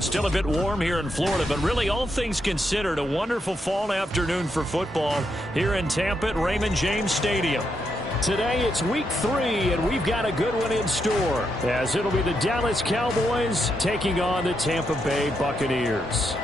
Still a bit warm here in Florida, but really all things considered, a wonderful fall afternoon for football here in Tampa at Raymond James Stadium. Today it's week 3, and we've got a good one in store, as it'll be the Dallas Cowboys taking on the Tampa Bay Buccaneers.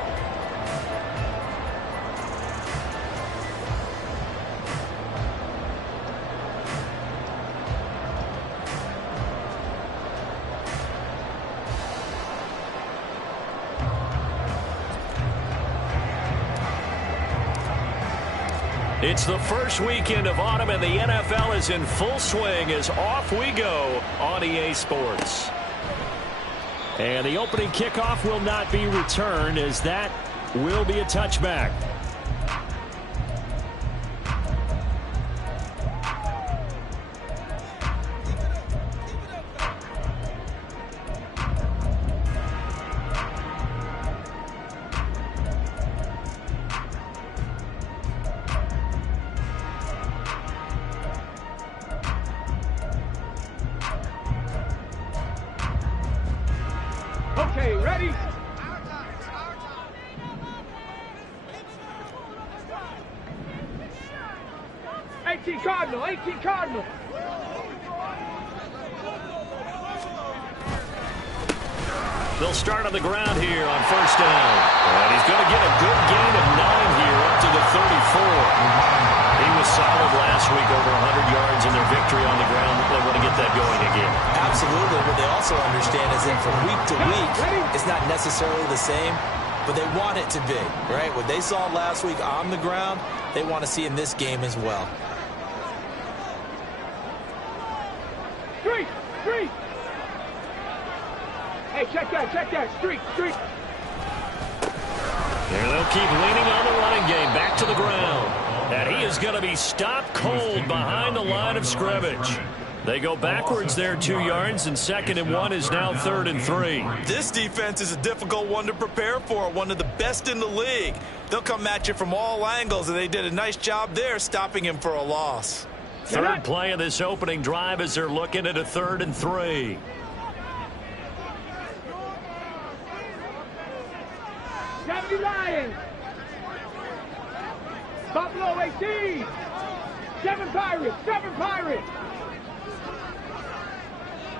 It's the first weekend of autumn, and the NFL is in full swing as off we go on EA Sports. And the opening kickoff will not be returned, as that will be a touchback. Okay, ready? 18 Cardinal, 18 Cardinal. They'll start on the ground here on first down. And he's going to get a good gain of 9 here up to the 34. He was solid last week, over 100 yards in their victory on the ground. They want to get that going again. Absolutely. What they also understand is that from week to week, it's not necessarily the same, but they want it to be, right? What they saw last week on the ground, they want to see in this game as well. Street, street. Hey, check that, street, street. There they'll keep leaning on the running game, back to the ground. And he is going to be stopped cold behind the line of scrimmage. They go backwards there 2 yards, and 2nd and 1 is now 3rd and 3. This defense is a difficult one to prepare for, one of the best in the league. They'll come at you from all angles, and they did a nice job there stopping him for a loss. Third play of this opening drive as they're looking at a 3rd and 3. Lions. Buffalo 18. 7 Pirates.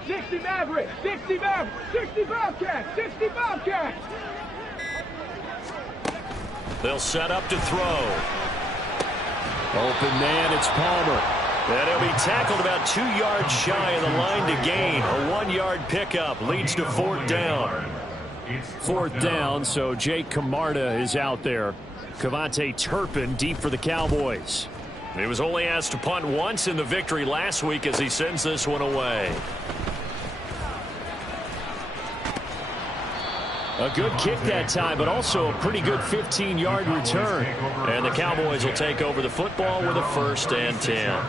60 Mavericks. 60 Bobcats. 60 Bobcats. They'll set up to throw. Open man, it's Palmer. And he'll be tackled about 2 yards shy of the line to gain. A 1-yard pickup leads to 4th down. 4th down, so Jake Camarda is out there. Cavante Turpin deep for the Cowboys. He was only asked to punt once in the victory last week as he sends this one away. A good kick that time, but also a pretty good 15-yard return. And the Cowboys will take over the football with a 1st and 10.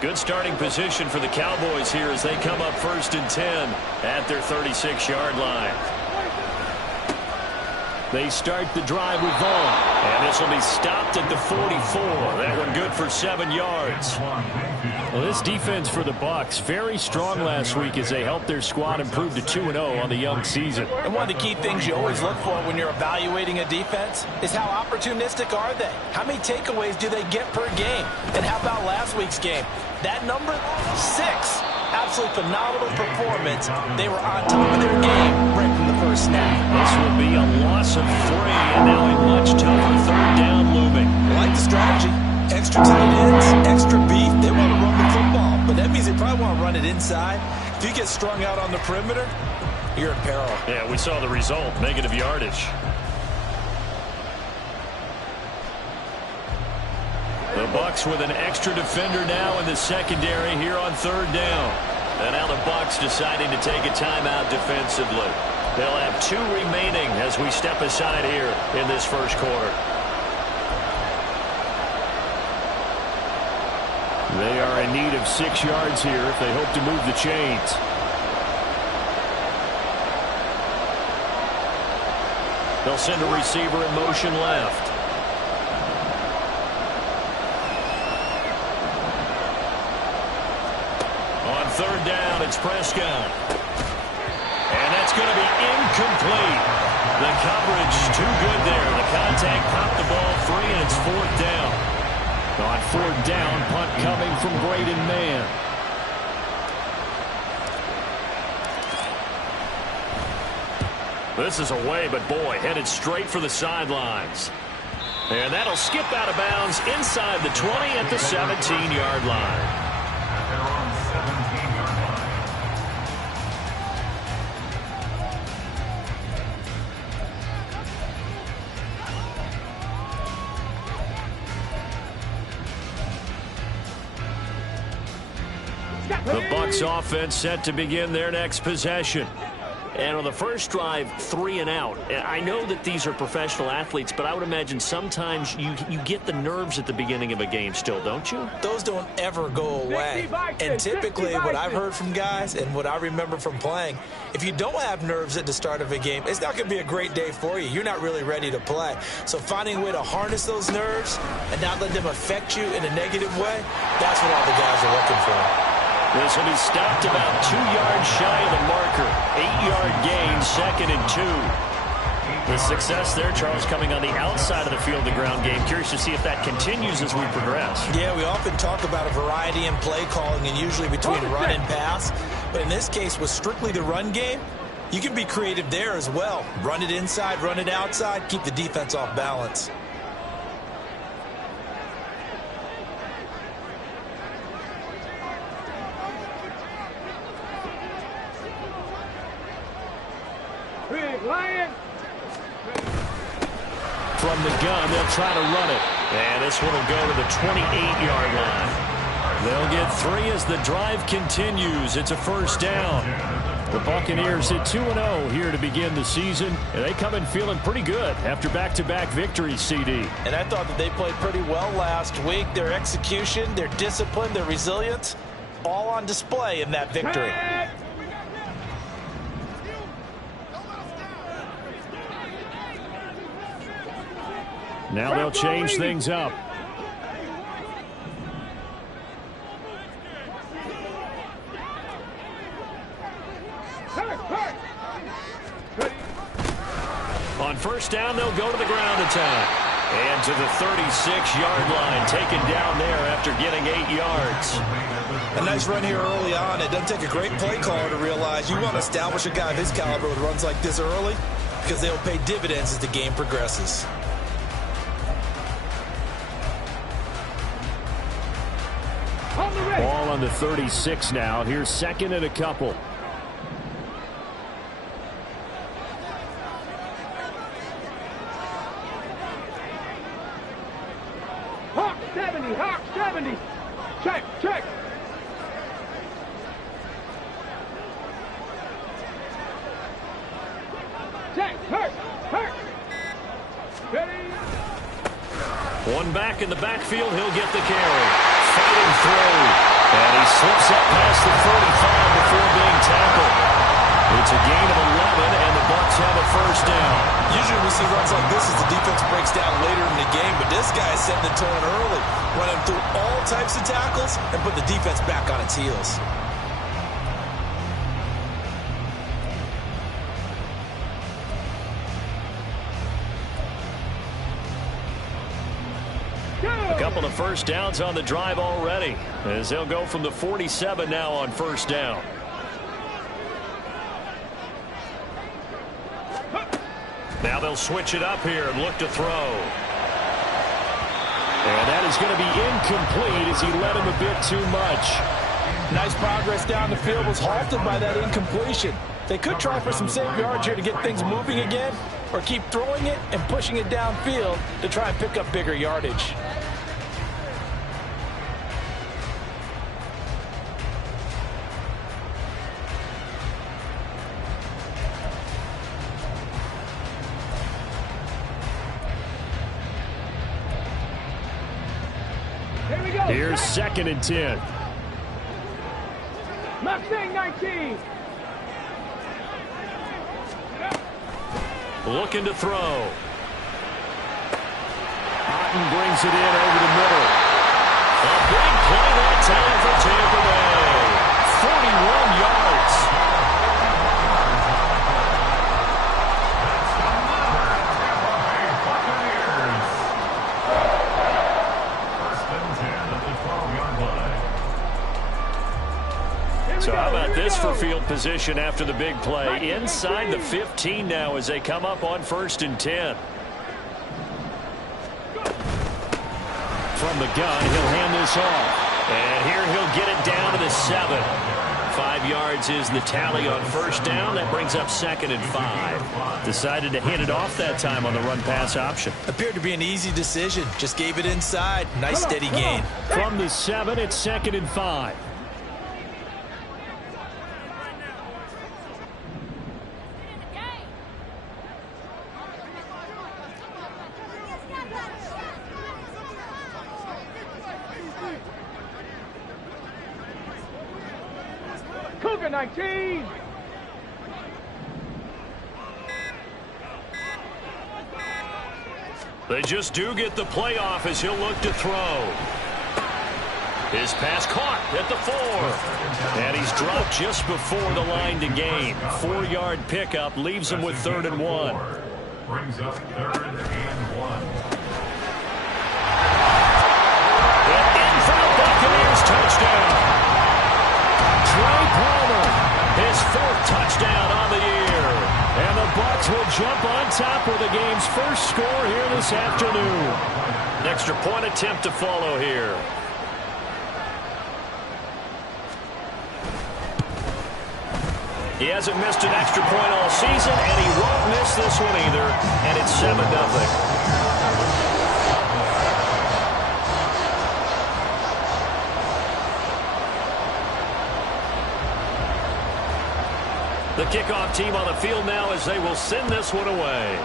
Good starting position for the Cowboys here as they come up 1st and 10 at their 36-yard line. They start the drive with Vaughn, and this will be stopped at the 44. That one good for 7 yards. Well, this defense for the Bucs, very strong last week as they helped their squad improve to 2-0 on the young season. And one of the key things you always look for when you're evaluating a defense is how opportunistic are they? How many takeaways do they get per game? And how about last week's game? That number, 6. Absolutely phenomenal performance. They were on top of their game right from the first snap. This will be a loss of 3, and now a much tougher 3rd down looming. I like the strategy. Extra tight ends, extra beef. They want to run the football, but that means they probably want to run it inside. If you get strung out on the perimeter, you're in peril. Yeah, we saw the result, negative yardage. The Bucs with an extra defender now in the secondary here on 3rd down. And now the Bucs deciding to take a timeout defensively. They'll have 2 remaining as we step aside here in this first quarter. They are in need of 6 yards here if they hope to move the chains. They'll send a receiver in motion left. third down. It's Prescott. And that's going to be incomplete. The coverage too good there. The contact popped the ball free, and it's fourth down. On fourth down, punt coming from Braden Mann. This is away, but boy, headed straight for the sidelines. And that'll skip out of bounds inside the 20 at the 17-yard line. The Bucs offense set to begin their next possession. And on the first drive, 3 and out. I know that these are professional athletes, but I would imagine sometimes you get the nerves at the beginning of a game still, don't you? Those don't ever go away. And typically what I've heard from guys and what I remember from playing, if you don't have nerves at the start of a game, it's not going to be a great day for you. You're not really ready to play. So finding a way to harness those nerves and not let them affect you in a negative way, that's what all the guys are looking for. This will be stopped about 2 yards shy of the marker. 8-yard gain, 2nd and 2. The success there, Charles, coming on the outside of the field, the ground game. Curious to see if that continues as we progress. Yeah, we often talk about a variety in play calling and usually between run and pass. But in this case, with strictly the run game, you can be creative there as well. Run it inside, run it outside, keep the defense off balance. From the gun, they'll try to run it. And this one will go to the 28-yard line. They'll get 3 as the drive continues. It's a first down. The Buccaneers hit 2-0 here to begin the season, and they come in feeling pretty good after back-to-back victories, CD. And I thought that they played pretty well last week. Their execution, their discipline, their resilience, all on display in that victory. Now they'll change things up. On first down, they'll go to the ground attack. And to the 36-yard line, taken down there after getting 8 yards. A nice run here early on. It doesn't take a great play caller to realize you want to establish a guy of his caliber with runs like this early because they'll pay dividends as the game progresses. Ball on the 36 now. Here's 2nd and a couple. Hawk 70, Hawk 70. Check, check. Check, hurt. Ready. One back in the backfield. He'll get the carry. Fighting through. And he slips up past the 45 before being tackled. It's a gain of 11, and the Bucs have a first down. Usually we see runs like this as the defense breaks down later in the game, but this guy is setting the tone early, running through all types of tackles and put the defense back on its heels. A couple of first downs on the drive already, as they'll go from the 47 now on first down. Now they'll switch it up here and look to throw. And that is going to be incomplete as he led him a bit too much. Nice progress down the field was halted by that incompletion. They could try for some safe yards here to get things moving again, or keep throwing it and pushing it downfield to try and pick up bigger yardage. Here we go. Here's 2nd and 10. Mustang 19. Looking to throw. Otten brings it in over the middle. A big play that time for Tampa Bay. So how about this for field position after the big play? Inside the 15 now as they come up on 1st and 10. From the gun, he'll hand this off. And here he'll get it down to the 7. 5 yards is the tally on 1st down. That brings up 2nd and 5. Decided to hand it off that time on the run-pass option. Appeared to be an easy decision. Just gave it inside. Nice steady gain. From the 7, it's 2nd and 5. Cougar 19. They just do get the playoff as he'll look to throw. His pass caught at the 4. And he's dropped just before the line to gain. 4-yard pickup leaves him with 3rd and 1. Brings up 3rd and 1. And in for the Buccaneers touchdown. Trey Palmer, his 4th touchdown on the year. And the Bucs will jump on top with the game's first score here this afternoon. An extra point attempt to follow here. He hasn't missed an extra point all season, and he won't miss this one either. And it's 7-0. The kickoff team on the field now as they will send this one away.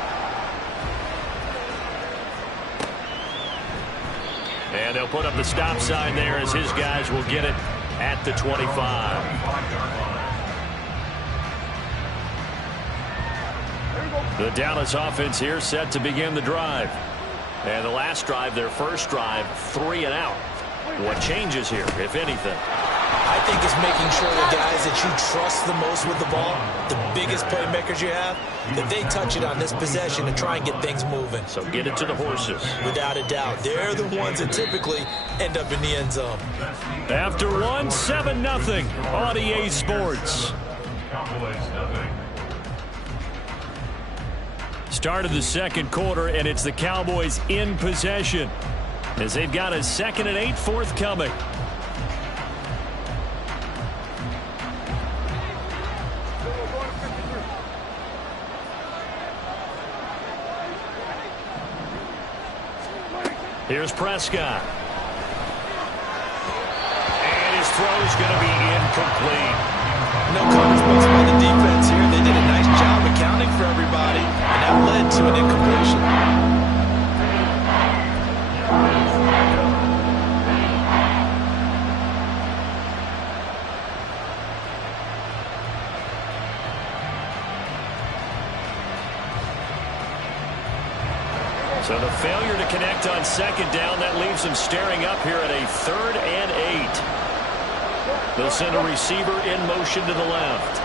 And they'll put up the stop sign there as his guys will get it at the 25. The Dallas offense here set to begin the drive. And the last drive, their first drive, 3 and out. What changes here, if anything? I think it's making sure the guys that you trust the most with the ball, the biggest playmakers you have, that they touch it on this possession and try and get things moving. So get it to the horses. Without a doubt. They're the ones that typically end up in the end zone. After 1, 7-0 on EA Sports. Start of the second quarter, and it's the Cowboys in possession as they've got a 2nd and 8 forthcoming. Here's Prescott. And his throw's going to be incomplete. No comments by the defense here. They did a nice job accounting for everybody, and that led to an incompletion. So the failure to connect on 2nd down, that leaves them staring up here at a 3rd and 8. They'll send a receiver in motion to the left.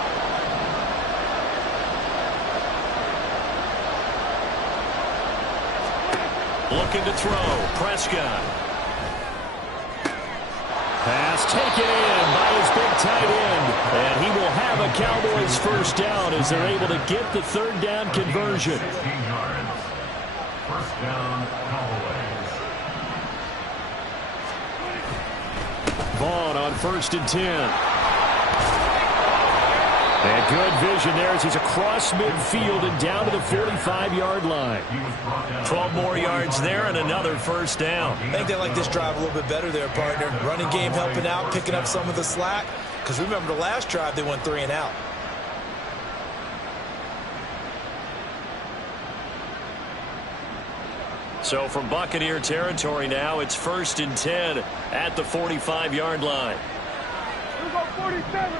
Looking to throw. Prescott. Pass taken in by his big tight end. And he will have a Cowboys first down as they're able to get the 3rd down conversion. 16 yards. First down, Cowboys. Vaughn on 1st and 10. And good vision there as he's across midfield and down to the 45-yard line. 12 more yards there and another first down. I think they like this drive a little bit better there, partner. Running game helping out, picking up some of the slack. Because remember the last drive, they went 3 and out. So from Buccaneer territory now, it's 1st and 10 at the 45-yard line. Here we go, 47.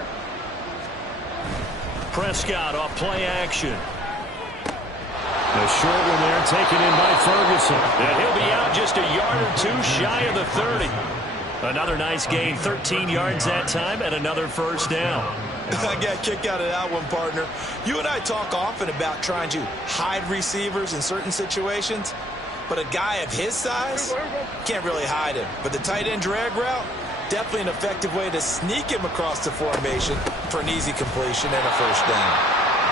Prescott off play action. A short one there taken in by Ferguson. And he'll be out just a yard or 2 shy of the 30. Another nice gain, 13 yards that time, and another first down. I got a kick out of that one, partner. You and I talk often about trying to hide receivers in certain situations. But a guy of his size can't really hide him. But the tight end drag route, Definitely an effective way to sneak him across the formation for an easy completion and a first down.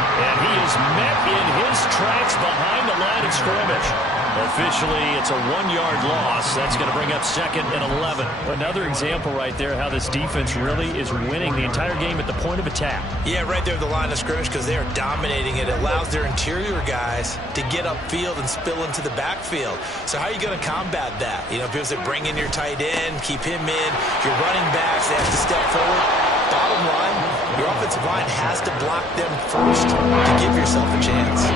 And he is met in his tracks behind the line of scrimmage. Officially, it's a 1-yard loss. That's going to bring up 2nd and 11. Another example right there how this defense really is winning the entire game at the point of attack. Yeah, right there at the line of scrimmage because they are dominating it. It allows their interior guys to get upfield and spill into the backfield. So how are you going to combat that? You know, if it was to bring in your tight end, keep him in, your running backs, they have to step forward. Bottom line, your offensive line has to block them first to give yourself a chance.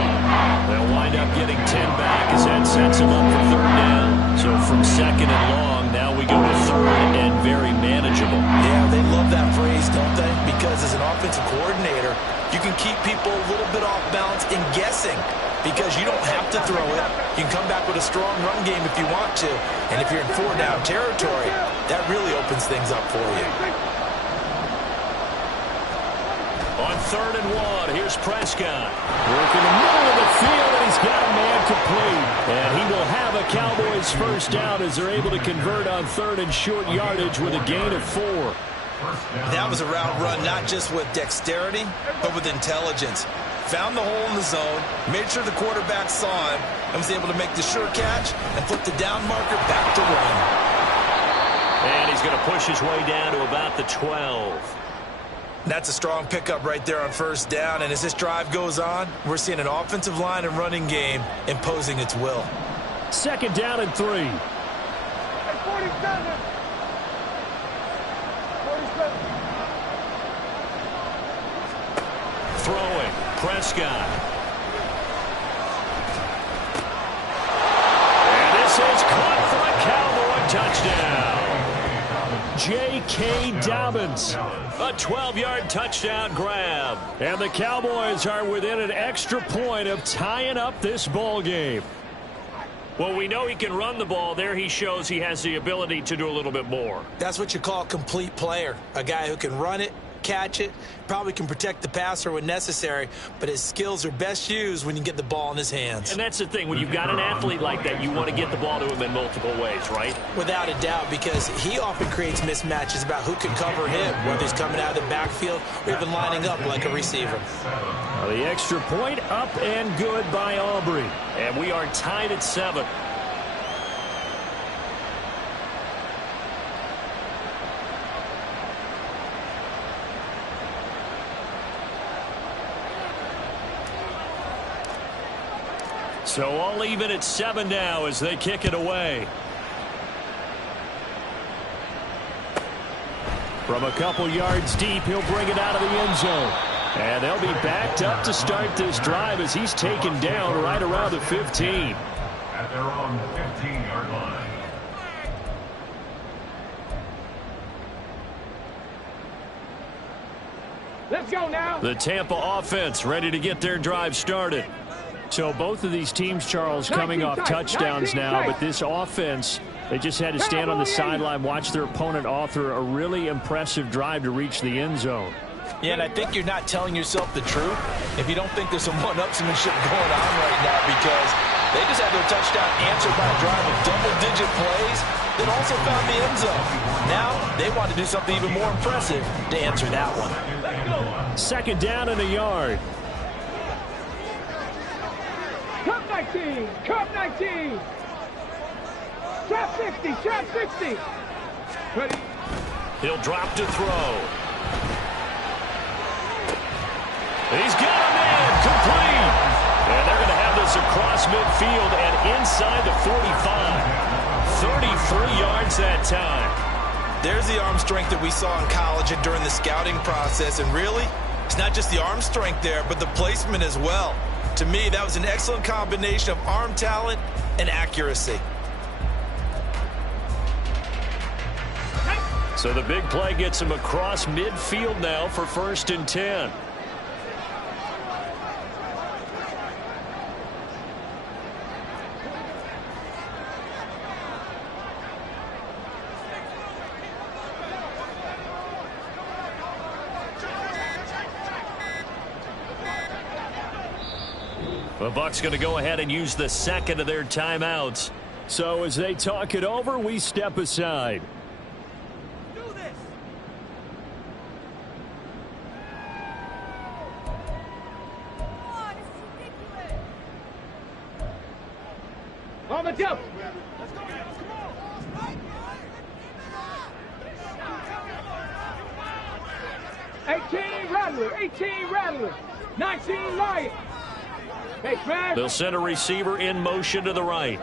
They'll wind up getting 10 back as that sets them up for 3rd down. So from 2nd and long, now we go to 3rd and very manageable. Yeah, they love that phrase, don't they? Because as an offensive coordinator, you can keep people a little bit off balance and guessing because you don't have to throw it. You can come back with a strong run game if you want to. And if you're in 4-down territory, that really opens things up for you. On 3rd and 1, here's Prescott. Working the middle of the field, and he's got a man complete. And he will have a Cowboys first down as they're able to convert on 3rd and short yardage with a gain of 4. That was a route run not just with dexterity, but with intelligence. Found the hole in the zone, made sure the quarterback saw him, and was able to make the sure catch and flip the down marker back to run. And he's going to push his way down to about the 12. That's a strong pickup right there on 1st down, and as this drive goes on, we're seeing an offensive line and running game imposing its will. 2nd down and 3. Hey, 47. Throwing, Prescott. And this is caught for a Cowboy touchdown. J.K. Dobbins, a 12-yard touchdown grab. And the Cowboys are within an extra point of tying up this ball game. Well, we know he can run the ball. There he shows he has the ability to do a little bit more. That's what you call a complete player, a guy who can run it, catch it, probably can protect the passer when necessary, but his skills are best used when you get the ball in his hands. And that's the thing. When you've got an athlete like that, you want to get the ball to him in multiple ways, right? Without a doubt, because he often creates mismatches about who can cover him, whether he's coming out of the backfield or even lining up like a receiver. Well, the extra point up and good by Aubrey. And we are tied at 7. So all even at 7 now as they kick it away. From a couple yards deep, he'll bring it out of the end zone. And they'll be backed up to start this drive as he's taken down right around the 15. At their own 15-yard line. Let's go now. The Tampa offense ready to get their drive started. So both of these teams, Charles, coming off touchdowns now, but this offense, they just had to stand on the sideline, watch their opponent author a really impressive drive to reach the end zone. Yeah, and I think you're not telling yourself the truth if you don't think there's some one-upsmanship going on right now, because they just had their touchdown answered by a drive of double-digit plays that also found the end zone. Now they want to do something even more impressive to answer that one. 2nd down and a yard. Cup 19. Cup 19. Trap 60. Trap 60. Ready. He'll drop to throw. He's got a man complete. And they're going to have this across midfield and inside the 45. 33 yards that time. There's the arm strength that we saw in college and during the scouting process. And really, it's not just the arm strength there, but the placement as well. To me, that was an excellent combination of arm talent and accuracy. So the big play gets him across midfield now for 1st and 10. The Bucs going to go ahead and use the 2nd of their timeouts. So as they talk it over, we step aside. double, double. 18 Rattler, 18 Rattler, 19 Lion. Hey, Brad. They'll send a receiver in motion to the right.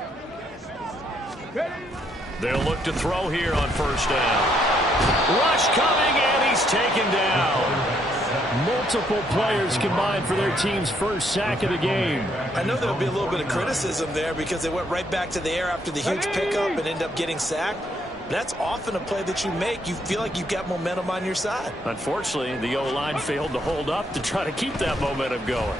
They'll look to throw here on first down. Rush coming, and he's taken down. Multiple players combined for their team's first sack of the game. I know there'll be a little bit of criticism there because they went right back to the air after the huge pickup and ended up getting sacked. That's often a play that you make. You feel like you've got momentum on your side. Unfortunately, the O-line failed to hold up to try to keep that momentum going.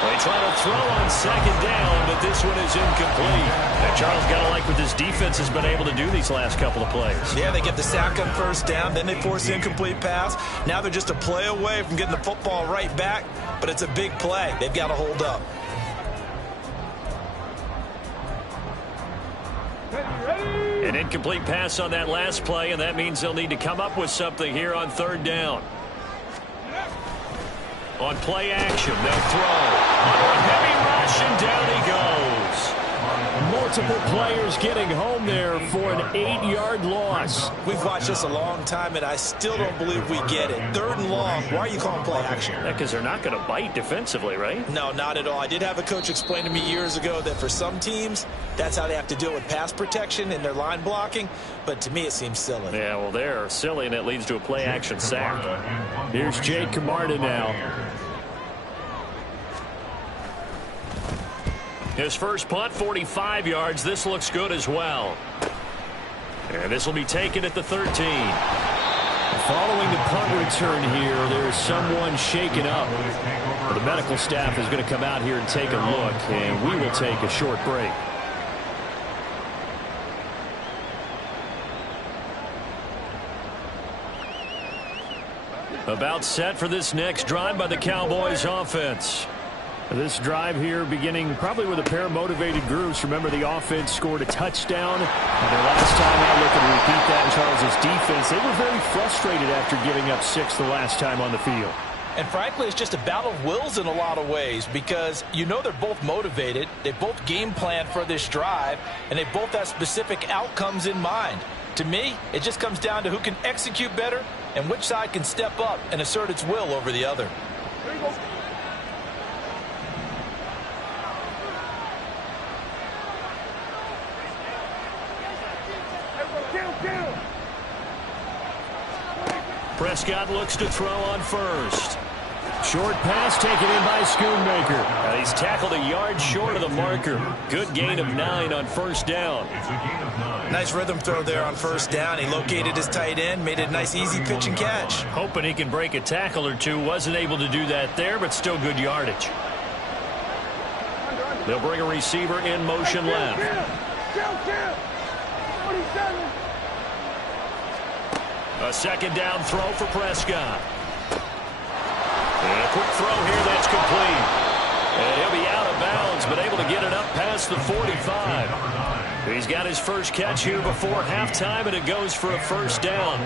They try to throw on second down, but this one is incomplete. And Charles, got to like what this defense has been able to do these last couple of plays. Yeah, they get the sack on first down, then they force the incomplete pass. Now they're just a play away from getting the football right back, but it's a big play. They've got to hold up. An incomplete pass on that last play, and that means they'll need to come up with something here on third down. On play action, they'll throw. Under a heavy rush, and down he goes. Multiple players getting home there for an 8-yard loss. We've watched this a long time, and I still don't believe we get it. Third and long, why are you calling play action? Because they're not going to bite defensively, right? No, not at all. I did have a coach explain to me years ago that for some teams, that's how they have to deal with pass protection and their line blocking. But to me, it seems silly. Yeah, well, they're silly, and it leads to a play action sack. Here's Jake Camarda now. His first punt, 45 yards. This looks good as well. And this will be taken at the 13. Following the punt return here, there's someone shaken up. The medical staff is going to come out here and take a look, and we will take a short break. About set for this next drive by the Cowboys offense. This drive here beginning probably with a pair of motivated groups. Remember, the offense scored a touchdown. And their last time out, looking to repeat that in Charles's defense. They were very frustrated after giving up 6 the last time on the field. And frankly, it's just a battle of wills in a lot of ways because you know they're both motivated. They both game planned for this drive, and they both have specific outcomes in mind. To me, it just comes down to who can execute better and which side can step up and assert its will over the other. Prescott looks to throw on first. Short pass taken in by Schoonmaker. He's tackled a yard short of the marker. Good gain of 9 on first down. Nice rhythm throw there on first down. He located his tight end, made it a nice easy pitch and catch. Hoping he can break a tackle or two. Wasn't able to do that there, but still good yardage. They'll bring a receiver in motion left. A second down throw for Prescott. And a quick throw here that's complete. And he'll be out of bounds, but able to get it up past the 45. He's got his first catch here before halftime, and it goes for a first down.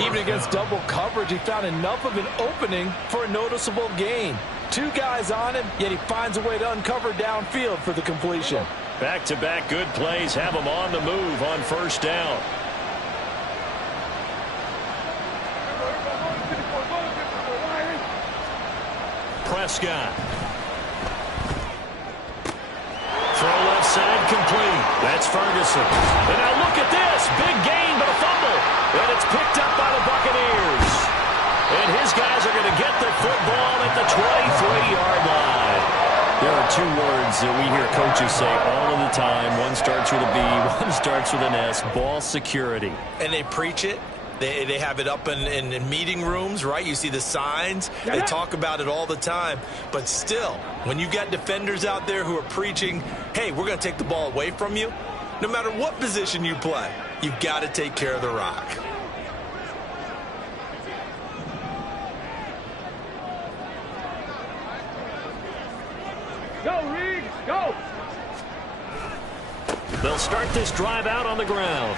Even against double coverage, he found enough of an opening for a noticeable gain. 2 guys on him, yet he finds a way to uncover downfield for the completion. Back-to-back good plays have him on the move on first down. Prescott. Throw left side complete. That's Ferguson. And now look at this. Big gain, but a fumble. And it's picked up by the Buccaneers. And his guys are going to get the football at the 23-yard line. There are 2 words that we hear coaches say all of the time. One starts with a B, one starts with an S. Ball security. And they preach it. They have it up in meeting rooms, right? You see the signs. They talk about it all the time. But still, when you've got defenders out there who are preaching, hey, we're going to take the ball away from you, no matter what position you play, you've got to take care of the rock. Go, Reed, go! They'll start this drive out on the ground.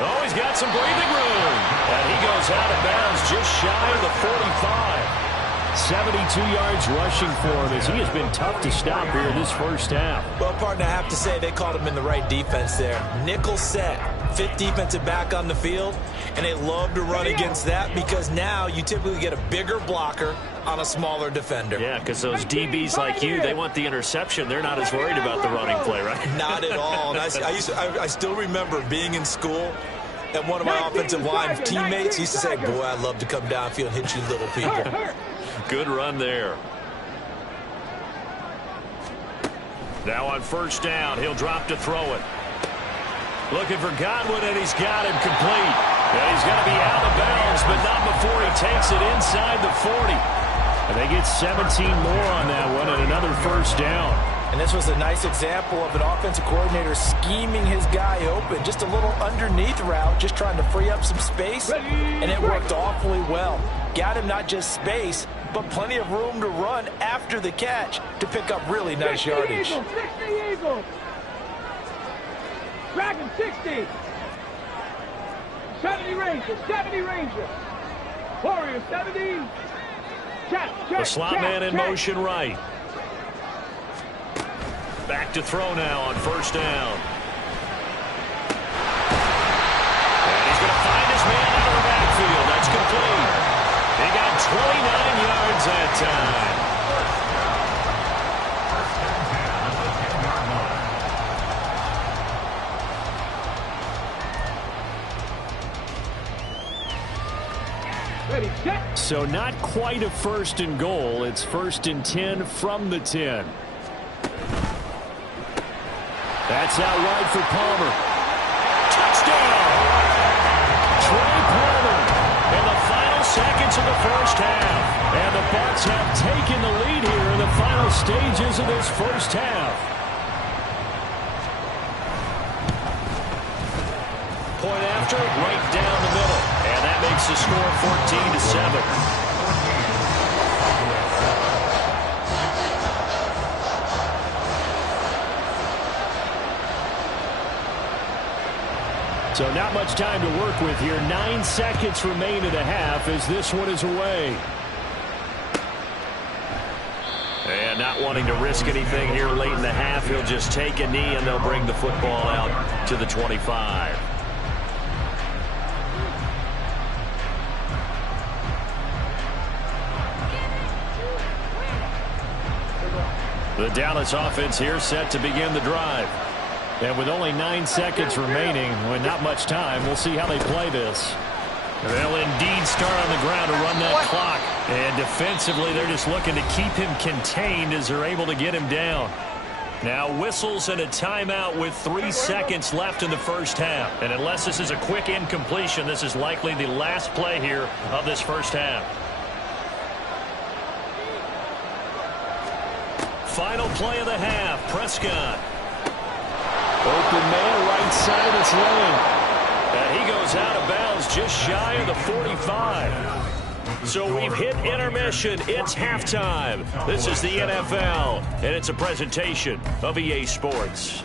Oh, he's got some breathing room. And he goes out of bounds just shy of the 45. 72 yards rushing for him as he has been tough to stop here this first half. Well, partner, I have to say they called him in the right defense there. Nickel set, fifth defensive back on the field, and they love to run against that because now you typically get a bigger blocker on a smaller defender. Yeah, because those DBs like you, they want the interception. They're not as worried about the running play, right? Not at all. And I still remember being in school, and one of my offensive line teammates used to say, boy, I'd love to come downfield and hit you little people. Good run there. Now on first down, he'll drop to throw it. Looking for Godwin, and he's got him complete. And he's going to be out of bounds, but not before he takes it inside the 40. And they get 17 more on that one and another first down. And this was a nice example of an offensive coordinator scheming his guy open. Just a little underneath route, just trying to free up some space. And it worked awfully well. Got him not just space, but plenty of room to run after the catch to pick up really nice yardage. 60 Eagles. Dragon 60. 70 Rangers. 70 Rangers. Warrior 70. The slot man in motion right. Back to throw now on first down. And he's going to find his man out of the backfield. That's complete. He got 29 yards that time. Ready, set. So not quite a first and goal. It's first and 10 from the 10. That's out wide for Palmer. Touchdown! Trey Palmer in the final seconds of the first half. And the Bucs have taken the lead here in the final stages of this first half. Point after, right down the middle. And that makes the score 14-7. So not much time to work with here. 9 seconds remain in the half as this one is away. And not wanting to risk anything here late in the half, he'll just take a knee and they'll bring the football out to the 25. The Dallas offense here set to begin the drive. And with only 9 seconds remaining, with not much time, we'll see how they play this. They'll indeed start on the ground to run that clock. And defensively, they're just looking to keep him contained as they're able to get him down. Now whistles and a timeout with 3 seconds left in the first half. And unless this is a quick incompletion, this is likely the last play here of this first half. Final play of the half, Prescott. Open man, right side, it's Lane. And he goes out of bounds just shy of the 45. So we've hit intermission. It's halftime. This is the NFL, and it's a presentation of EA Sports.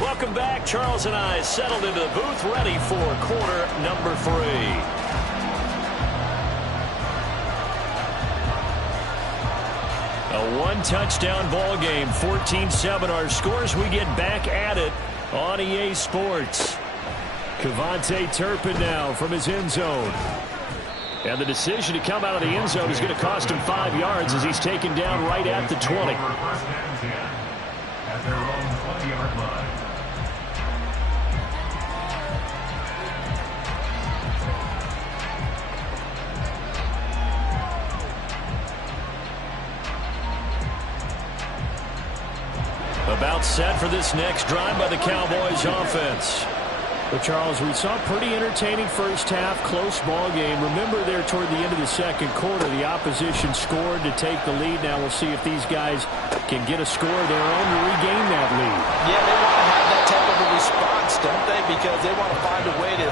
Welcome back. Charles and I settled into the booth, ready for quarter number 3. A one-touchdown ball game, 14-7 our scores. We get back at it on EA Sports. Kevontae Turpin now from his end zone. And the decision to come out of the end zone is going to cost him 5 yards as he's taken down right at the 20. At their own 20-yard line. About set for this next drive by the Cowboys offense. Well, Charles, we saw a pretty entertaining first half, close ball game. Remember there toward the end of the second quarter, the opposition scored to take the lead. Now we'll see if these guys can get a score of their own to regain that lead. Yeah, they want to have that type of a response, don't they? Because they want to find a way to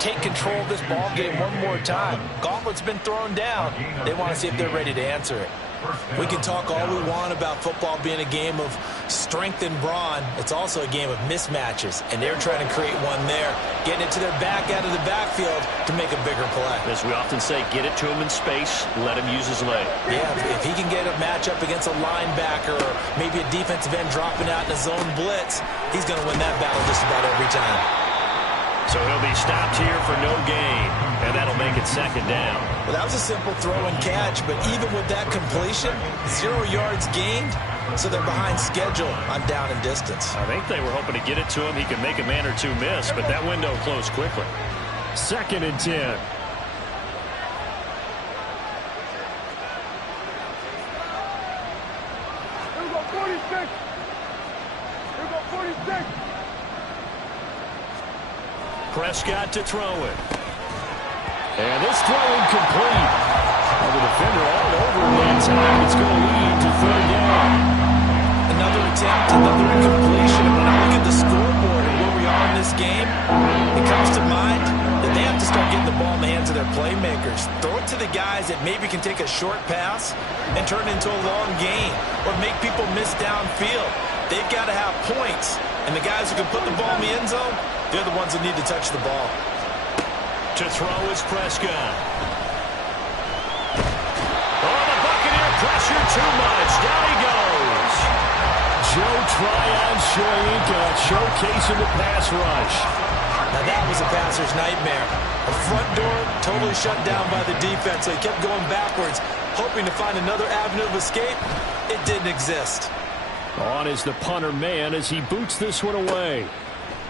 take control of this ball game one more time. Gauntlet's been thrown down. They want to see if they're ready to answer it. We can talk all we want about football being a game of strength and brawn. It's also a game of mismatches, and they're trying to create one there, getting it to their back out of the backfield to make a bigger play. As we often say, get it to him in space, let him use his leg. Yeah, if he can get a matchup against a linebacker or maybe a defensive end dropping out in a zone blitz, he's going to win that battle just about every time. So he'll be stopped here for no gain, and that'll make it second down. Well, that was a simple throw and catch, but even with that completion, 0 yards gained, so they're behind schedule on down and distance. I think they were hoping to get it to him. He could make a man or two miss, but that window closed quickly. 2nd and 10. Here we go, 46. Here we go, 46. Prescott to throw it. And this throw incomplete. And the defender all over him that time. It's going to lead to 3rd down. Another attempt, another incompletion. And when I look at the scoreboard and where we are in this game, it comes to mind that they have to start getting the ball in the hands of their playmakers. Throw it to the guys that maybe can take a short pass and turn it into a long gain or make people miss downfield. They've got to have points. And the guys who can put the ball in the end zone, they're the ones that need to touch the ball. To throw is Prescott. Oh, the Buccaneer pressure too much. Down he goes. Joe Tryon-Shoyinka showcasing the pass rush. Now that was a passer's nightmare. The front door totally shut down by the defense, so he kept going backwards, hoping to find another avenue of escape. It didn't exist. On is the punter man as he boots this one away.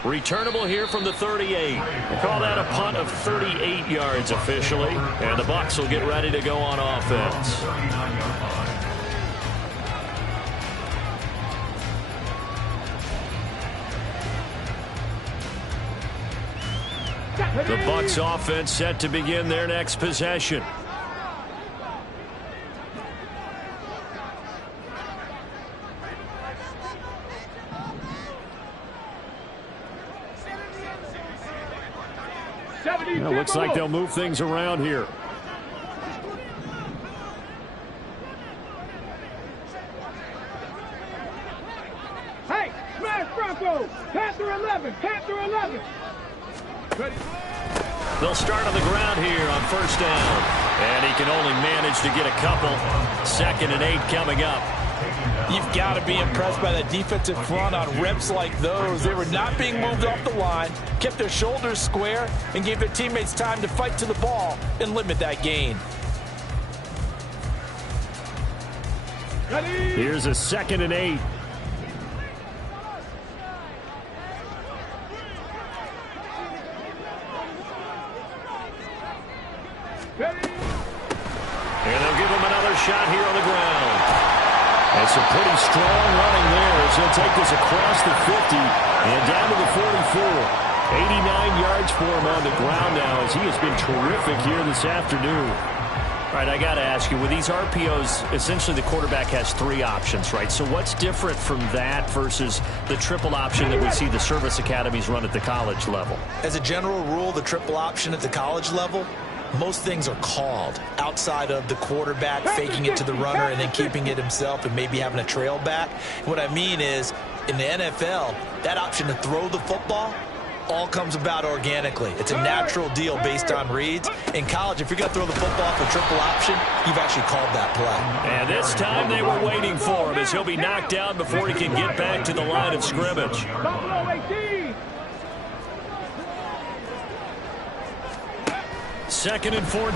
Returnable here from the 38. We'll call that a punt of 38 yards officially. And the Bucs will get ready to go on offense. The Bucs offense set to begin their next possession. Well, looks like they'll move things around here. Hey, smash Bronco! Panther 11! Panther 11! Ready? They'll start on the ground here on 1st down. And he can only manage to get a couple. 2nd and 8 coming up. You've got to be impressed by the defensive front on reps like those. They were not being moved off the line, kept their shoulders square, and gave their teammates time to fight to the ball and limit that gain. Ready? Here's a 2nd and 8. Ready? And they'll give him another shot here on the ground. That's a pretty strong running there as he'll take this across the 50 and down to the 44. 89 yards for him on the ground now as he has been terrific here this afternoon. All right, I got to ask you, with these RPOs, essentially the quarterback has 3 options, right? So what's different from that versus the triple option that we see the service academies run at the college level? As a general rule, the triple option at the college level, most things are called outside of the quarterback faking it to the runner and then keeping it himself and maybe having a trail back. What I mean is, in the NFL, that option to throw the football all comes about organically. It's a natural deal based on reads. In college, if you're going to throw the football for triple option, you've actually called that play. And this time they were waiting for him as he'll be knocked down before he can get back to the line of scrimmage. Buffalo 18! 2nd and 14.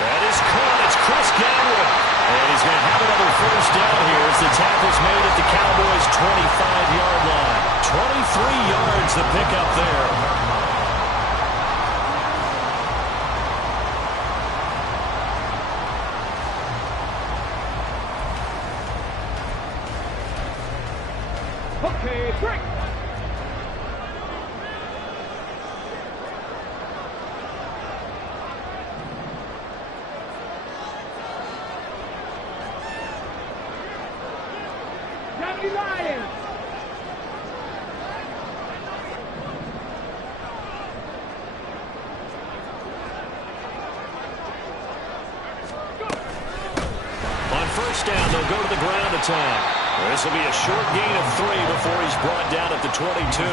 That is caught. It's Chris Godwin. And he's going to have another 1st down here as the tackle's made at the Cowboys' 25-yard line. 23 yards the pickup there. Okay, break! Lions! first down. They'll go to the ground attack. This will be a short gain of 3 before he's brought down at the 22.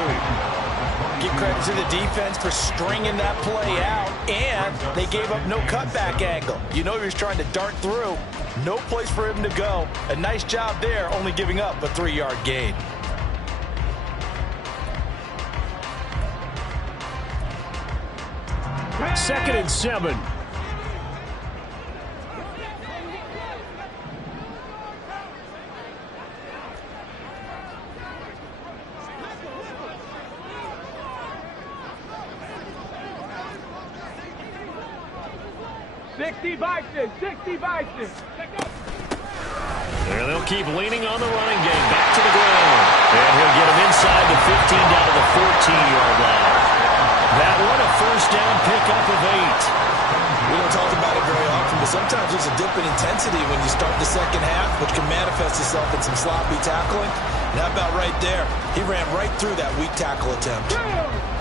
Give credit to the defense for stringing that play out, and they gave up no cutback angle. You know he was trying to dart through. No place for him to go. A nice job there, only giving up a 3-yard gain. Second and 7. And they'll keep leaning on the running game. Back to the ground. And he'll get him inside the 15 down to the 14-yard line. That one a first down pickup of 8. We don't talk about it very often, but sometimes there's a dip in intensity when you start the second half, which can manifest itself in some sloppy tackling. And how about right there? He ran right through that weak tackle attempt.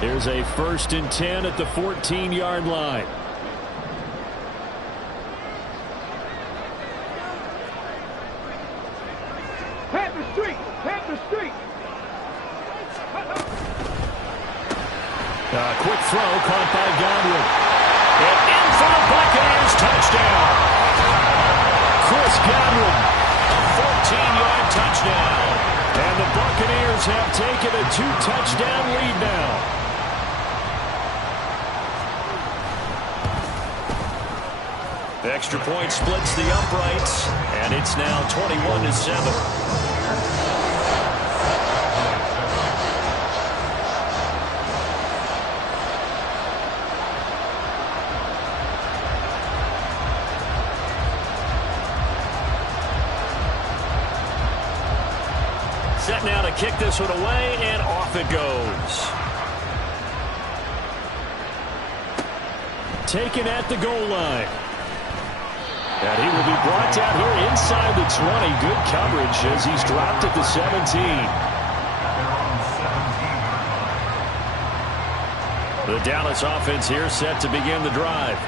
Here's a first and 10 at the 14-yard line. Quick throw caught by Godwin. And in for the Buccaneers touchdown. Chris Godwin, a 14-yard touchdown. And the Buccaneers have taken a 2-touchdown lead now. Extra point splits the uprights, and it's now 21-7. Set now to kick this one away, and off it goes. Taken at the goal line. And he will be brought down here inside the 20. Good coverage as he's dropped at the 17. The Dallas offense here set to begin the drive.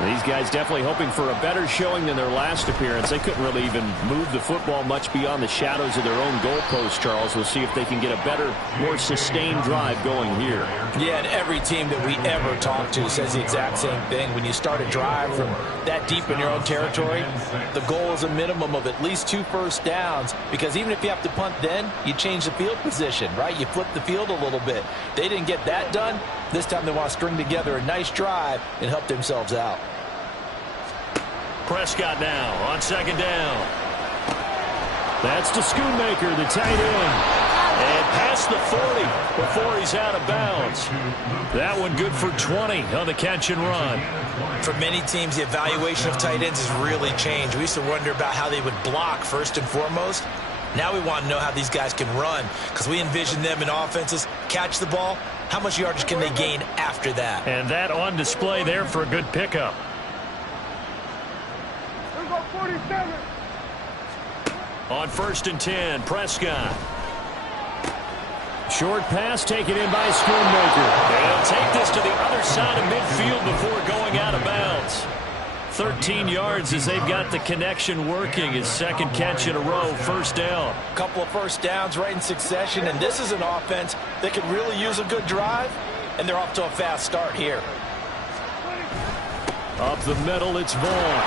These guys definitely hoping for a better showing than their last appearance. They couldn't really even move the football much beyond the shadows of their own goalpost, Charles. We'll see if they can get a better, more sustained drive going here. Yeah, and every team that we ever talk to says the exact same thing. When you start a drive from that deep in your own territory, the goal is a minimum of at least 2 first downs, because even if you have to punt then, you change the field position, right? You flip the field a little bit. They didn't get that done. This time they want to string together a nice drive and help themselves out. Prescott now on second down. That's to Schoonmaker, the tight end. And past the 40 before he's out of bounds. That one good for 20 on the catch and run. For many teams, the evaluation of tight ends has really changed. We used to wonder about how they would block first and foremost. Now we want to know how these guys can run, because we envision them in offenses catch the ball. How much yardage can they gain after that? And that on display there for a good pickup. 47. On first and 10, Prescott. Short pass taken in by Schoonmaker. They'll take this to the other side of midfield before going out of bounds. 13 yards as they've got the connection working. His second catch in a row, first down. A couple of first downs right in succession, and this is an offense that could really use a good drive, and they're off to a fast start here. Up the middle, it's Vaughn.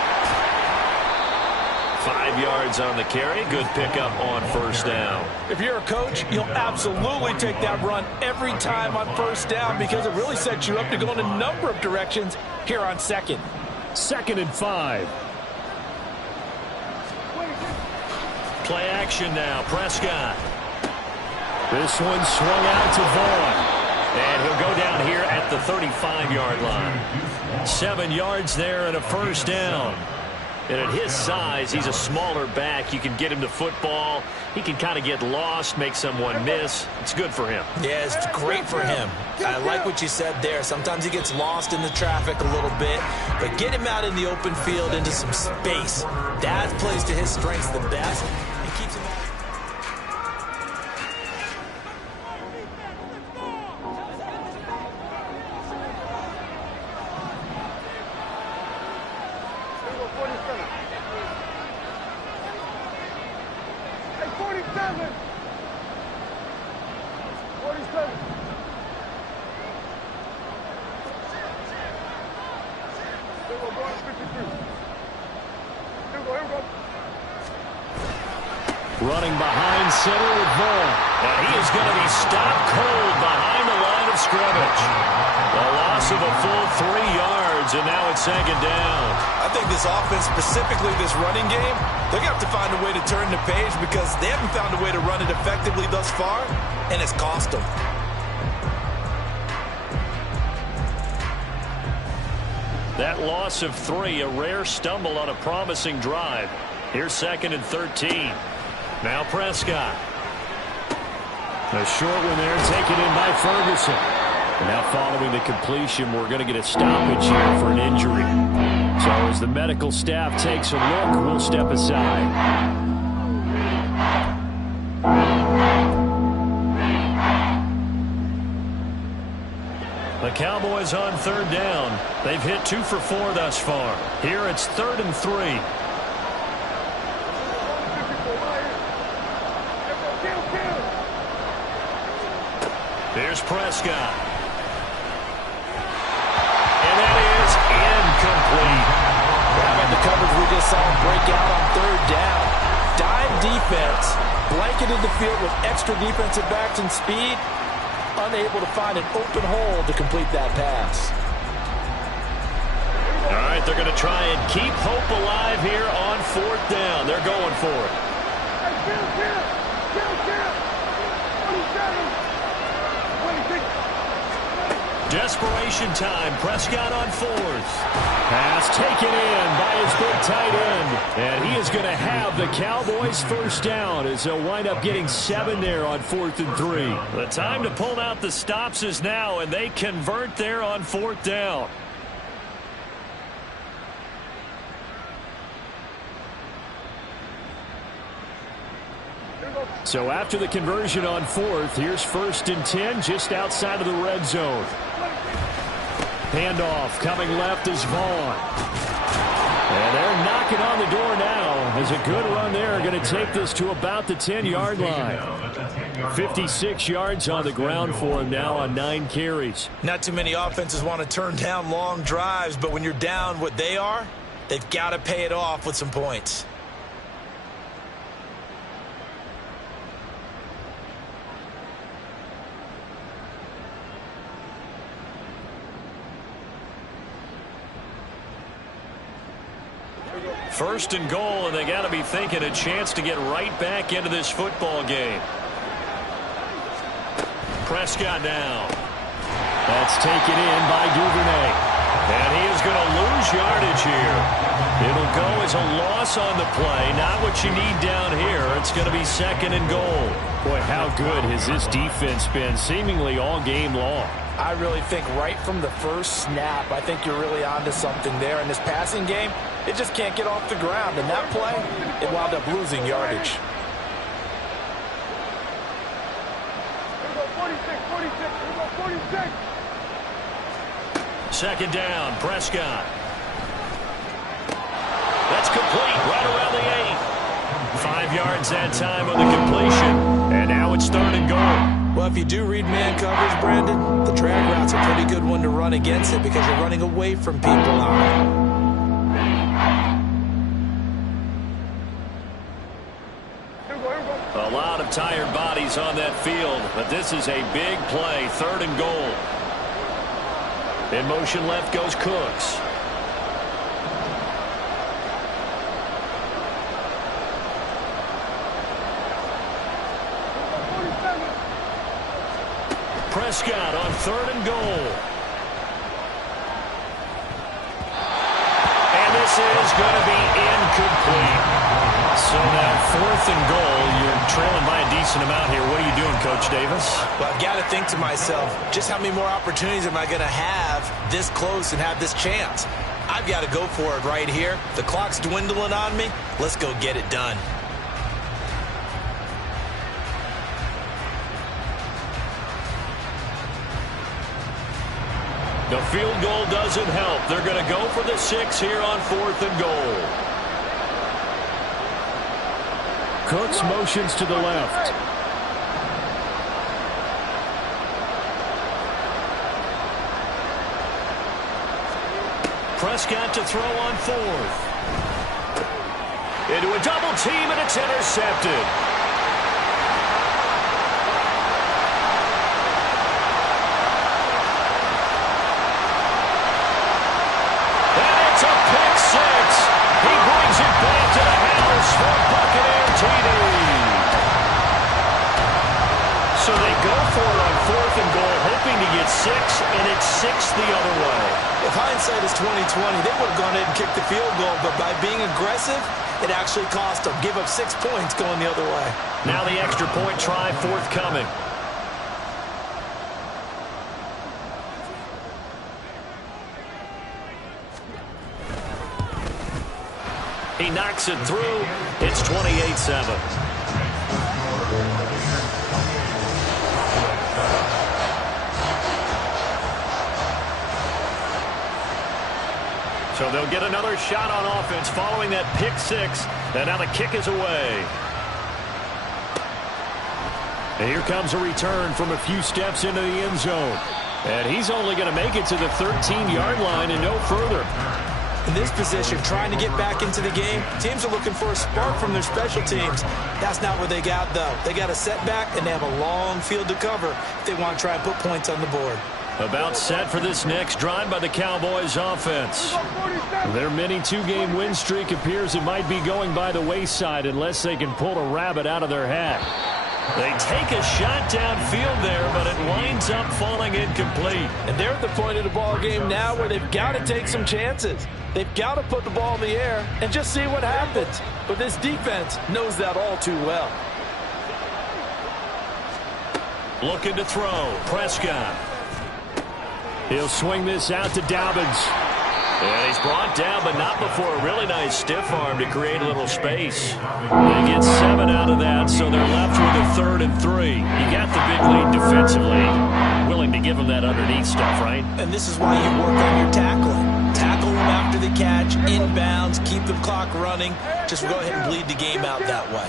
5 yards on the carry. Good pickup on first down. If you're a coach, you'll absolutely take that run every time on first down, because it really sets you up to go in a number of directions here on second. Second and 5. Play action now. Prescott. This one swung out to Vaughn. And he'll go down here at the 35-yard line. 7 yards there and a first down. And at his size, he's a smaller back. You can get him to football. He can kind of get lost, make someone miss. It's good for him. Yeah, it's great for him. I like what you said there. Sometimes he gets lost in the traffic a little bit, but get him out in the open field into some space. That plays to his strengths the best. It keeps him out. Running behind center with Vaughn. And he is going to be stopped cold behind the line of scrimmage. A loss of a full 3 yards, and now it's second down. I think this offense, specifically this running game, they're going to have to find a way to turn the page because they haven't found a way to run it effectively thus far, and it's cost them. That loss of 3, a rare stumble on a promising drive. Here's 2nd and 13. Now Prescott. A short one there, taken in by Ferguson. And now following the completion, we're going to get a stoppage here for an injury. So as the medical staff takes a look, we'll step aside. The Cowboys on 3rd down. They've hit 2 for 4 thus far. Here it's 3rd and 3. Here's Prescott. And that is incomplete. Back at the coverage we just saw him break out on 3rd down. Dime defense, blanketed the field with extra defensive backs and speed, unable to find an open hole to complete that pass. All right, they're going to try and keep hope alive here on 4th down. They're going for it. Desperation time. Prescott on 4th. Pass taken in by his big tight end. And he is going to have the Cowboys 1st down as they'll wind up getting 7 there on 4th and 3. The time to pull out the stops is now, and they convert there on 4th down. So after the conversion on 4th, here's 1st and 10 just outside of the red zone. Handoff coming left is Vaughn. And they're knocking on the door now. As a good run there, going to take this to about the 10-yard line. 56 yards on the ground for him now on 9 carries. Not too many offenses want to turn down long drives, but when you're down what they are, they've got to pay it off with some points. First and goal, and they got to be thinking a chance to get right back into this football game. Prescott now. That's taken in by Duvernay. And he is going to lose yardage here. It'll go as a loss on the play. Not what you need down here. It's going to be 2nd and goal. Boy, how good has this defense been seemingly all game long? I really think right from the first snap, I think you're really onto something there. In this passing game, it just can't get off the ground. And that play, it wound up losing yardage. 46. 2nd down, Prescott. That's complete right around the 8. 5 yards that time on the completion. And now it's 3rd and goal. Well, if you do read man coverage, Brandon, the drag route's a pretty good one to run against it because you're running away from people out. A lot of tired bodies on that field, but this is a big play, 3rd and goal. In motion left goes Cooks. Prescott on 3rd and goal. And this is going to be incomplete. So now 4th and goal. You're trailing by a decent amount here. What are you doing, Coach Davis? Well, I've got to think to myself, just how many more opportunities am I going to have this close and have this chance? I've got to go for it right here. The clock's dwindling on me. Let's go get it done. The field goal doesn't help. They're going to go for the 6 here on 4th and goal. Cooks motions to the left. Prescott to throw on fourth. Into a double team, and it's intercepted. And it's a pick six. He brings it back to the house for a Buccaneer TD. So they go for it on fourth and goal, hoping to get six, and it's six the other way. If hindsight is 20/20, they would have gone ahead and kicked the field goal, but by being aggressive, it actually cost them. Give up 6 points going the other way. Now the extra point try forthcoming. He knocks it through. It's 28-7. So they'll get another shot on offense following that pick six. And now the kick is away. And here comes a return from a few steps into the end zone. And he's only going to make it to the 13-yard line and no further. In this position, trying to get back into the game, teams are looking for a spark from their special teams. That's not what they got, though. They got a setback, and they have a long field to cover if they want to try and put points on the board. About set for this next drive by the Cowboys offense. Their mini two-game win streak appears it might be going by the wayside unless they can pull a rabbit out of their hat. They take a shot downfield there, but it winds up falling incomplete. And they're at the point of the ball game now where they've got to take some chances. They've got to put the ball in the air and just see what happens. But this defense knows that all too well. Looking to throw. Prescott. He'll swing this out to Dobbins. And he's brought down, but not before a really nice stiff arm to create a little space. They get 7 out of that, so they're left with a 3rd and 3. You got the big lead defensively. Willing to give them that underneath stuff, right? And this is why you work on your tackling. Tackle them after the catch, inbounds, keep the clock running. Just go ahead and bleed the game out that way.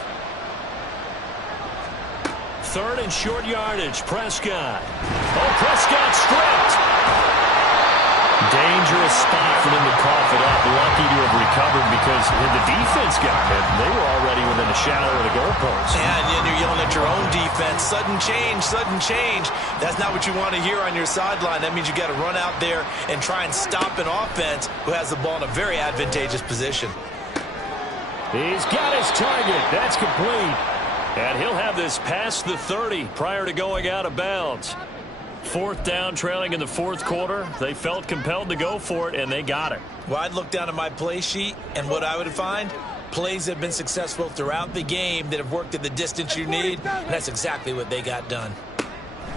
3rd and short yardage. Prescott. Oh, Prescott stripped. Dangerous spot for them to cough it up. Lucky to have recovered because when the defense got hit, they were already within a shadow of the goalpost. And then you're yelling at your own defense. Sudden change, sudden change. That's not what you want to hear on your sideline. That means you got to run out there and try and stop an offense who has the ball in a very advantageous position. He's got his target. That's complete. And he'll have this past the 30 prior to going out of bounds. 4th down, trailing in the 4th quarter. They felt compelled to go for it, and they got it. Well, I'd look down at my play sheet, and what I would find, plays that have been successful throughout the game that have worked at the distance you need, and that's exactly what they got done.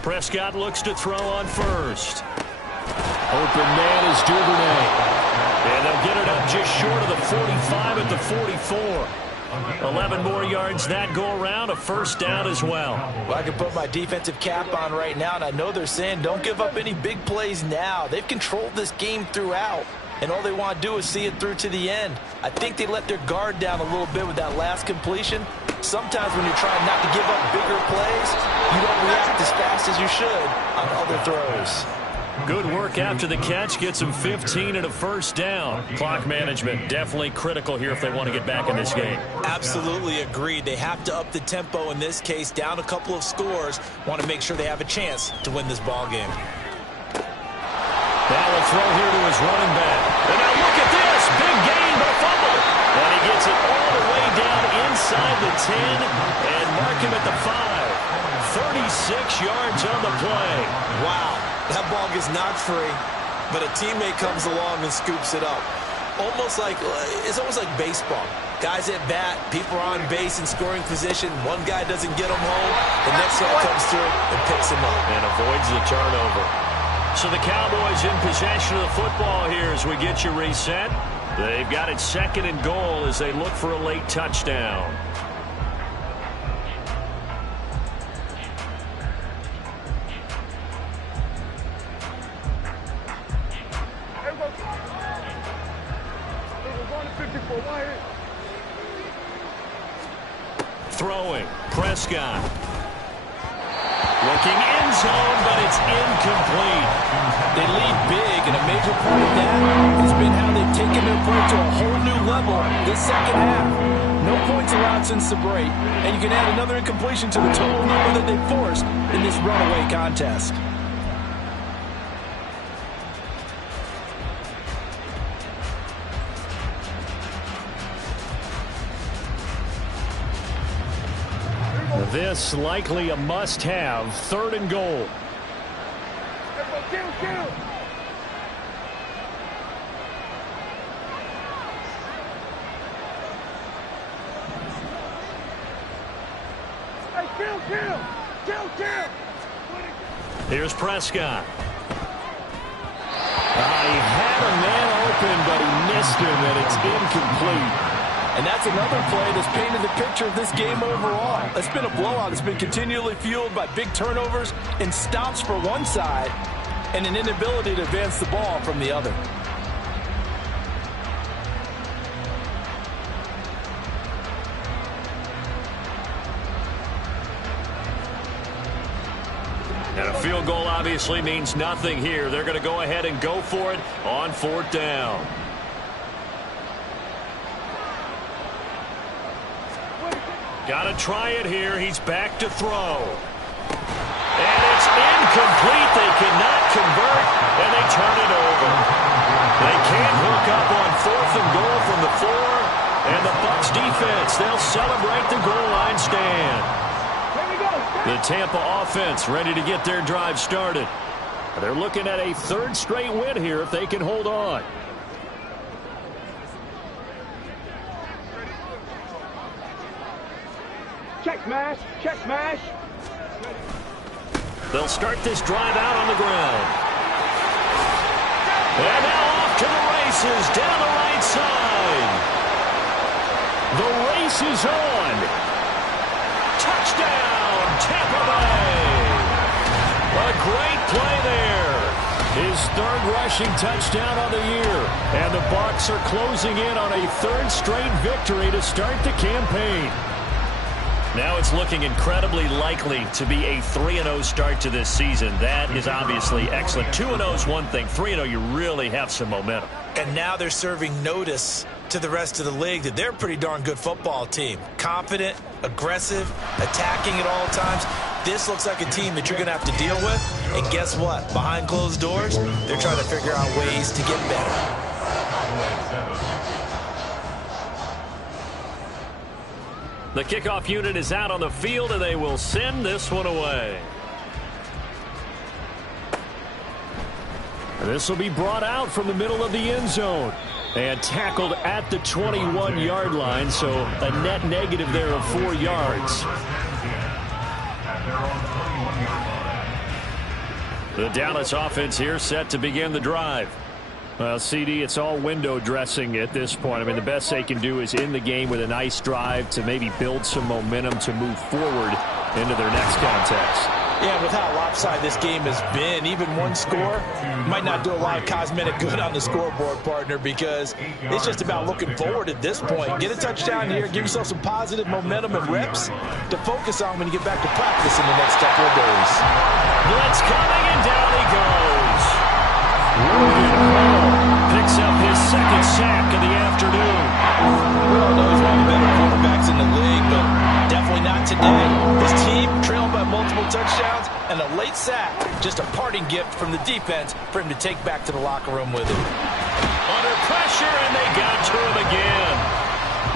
Prescott looks to throw on first. Open man is Duvernay. And they'll get it up just short of the 45 at the 44. 11 more yards that go around, a 1st down as well. Well, I can put my defensive cap on right now, and I know they're saying don't give up any big plays now. They've controlled this game throughout, and all they want to do is see it through to the end. I think they let their guard down a little bit with that last completion. Sometimes when you're trying not to give up bigger plays, you don't react as fast as you should on other throws. Good work after the catch. Gets them 15 and a 1st down. Clock management definitely critical here if they want to get back in this game. Absolutely agreed. They have to up the tempo in this case, down a couple of scores. Want to make sure they have a chance to win this ball game. Now a throw here to his running back. And now look at this. Big gain, but a fumble. And he gets it all the way down inside the 10 and mark him at the 5. 36 yards on the play. Wow. That ball gets knocked free, but a teammate comes along and scoops it up. It's almost like baseball. Guys at bat, people are on base in scoring position. One guy doesn't get him home. The next guy comes through and picks him up. And avoids the turnover. So the Cowboys in possession of the football here as we get you reset. They've got it 2nd and goal as they look for a late touchdown. throwing. Prescott. Looking end zone, but it's incomplete. They lead big, and a major part of that has been how they've taken their play to a whole new level this second half. No points allowed since the break, and you can add another incompletion to the total number that they forced in this runaway contest. This likely a must-have. 3rd and goal. Here's Prescott. He had a man open, but he missed him, and it's incomplete. And that's another play that's painted the picture of this game overall. It's been a blowout. It's been continually fueled by big turnovers and stops for one side and an inability to advance the ball from the other. And a field goal obviously means nothing here. They're going to go ahead and go for it on 4th down. Got to try it here. He's back to throw. And it's incomplete. They cannot convert, and they turn it over. They can't hook up on 4th and goal from the 4. And the Bucs defense, they'll celebrate the goal line stand. The Tampa offense ready to get their drive started. They're looking at a 3rd straight win here if they can hold on. Check smash, check smash. They'll start this drive out on the ground. And now off to the races down the right side. The race is on. Touchdown, Tampa Bay. A great play there. His 3rd rushing touchdown on the year. And the Bucs are closing in on a 3rd straight victory to start the campaign. Now it's looking incredibly likely to be a 3-0 start to this season. That is obviously excellent. 2-0 is one thing. 3-0, you really have some momentum. And now they're serving notice to the rest of the league that they're a pretty darn good football team. Confident, aggressive, attacking at all times. This looks like a team that you're going to have to deal with. And guess what? Behind closed doors, they're trying to figure out ways to get better. The kickoff unit is out on the field, and they will send this one away. This will be brought out from the middle of the end zone and tackled at the 21-yard line, so a net negative there of 4 yards. The Dallas offense here set to begin the drive. Well, CD, it's all window dressing at this point. I mean, the best they can do is end the game with a nice drive to maybe build some momentum to move forward into their next contest. Yeah, with how lopsided this game has been, even one score might not do a lot of cosmetic good on the scoreboard, partner, because it's just about looking forward at this point. Get a touchdown here, give yourself some positive momentum and reps to focus on when you get back to practice in the next couple of days. Blitz coming, and down he goes. Logan Hall picks up his 2nd sack of the afternoon. We all know he's one of the better quarterbacks in the league, but definitely not today. His team trailed by multiple touchdowns, and a late sack, just a parting gift from the defense for him to take back to the locker room with him. Under pressure, and they got to him again.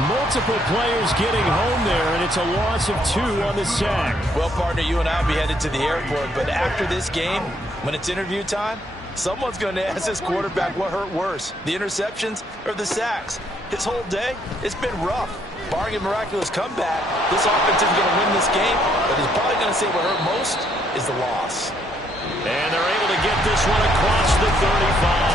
Multiple players getting home there, and it's a loss of 2 on the sack. Well, partner, you and I will be headed to the airport, but after this game, when it's interview time, someone's going to ask this quarterback what hurt worse, the interceptions or the sacks. His whole day, it's been rough. Barring a miraculous comeback, this offense is going to win this game, but he's probably going to say what hurt most is the loss. And they're able to get this one across the 35.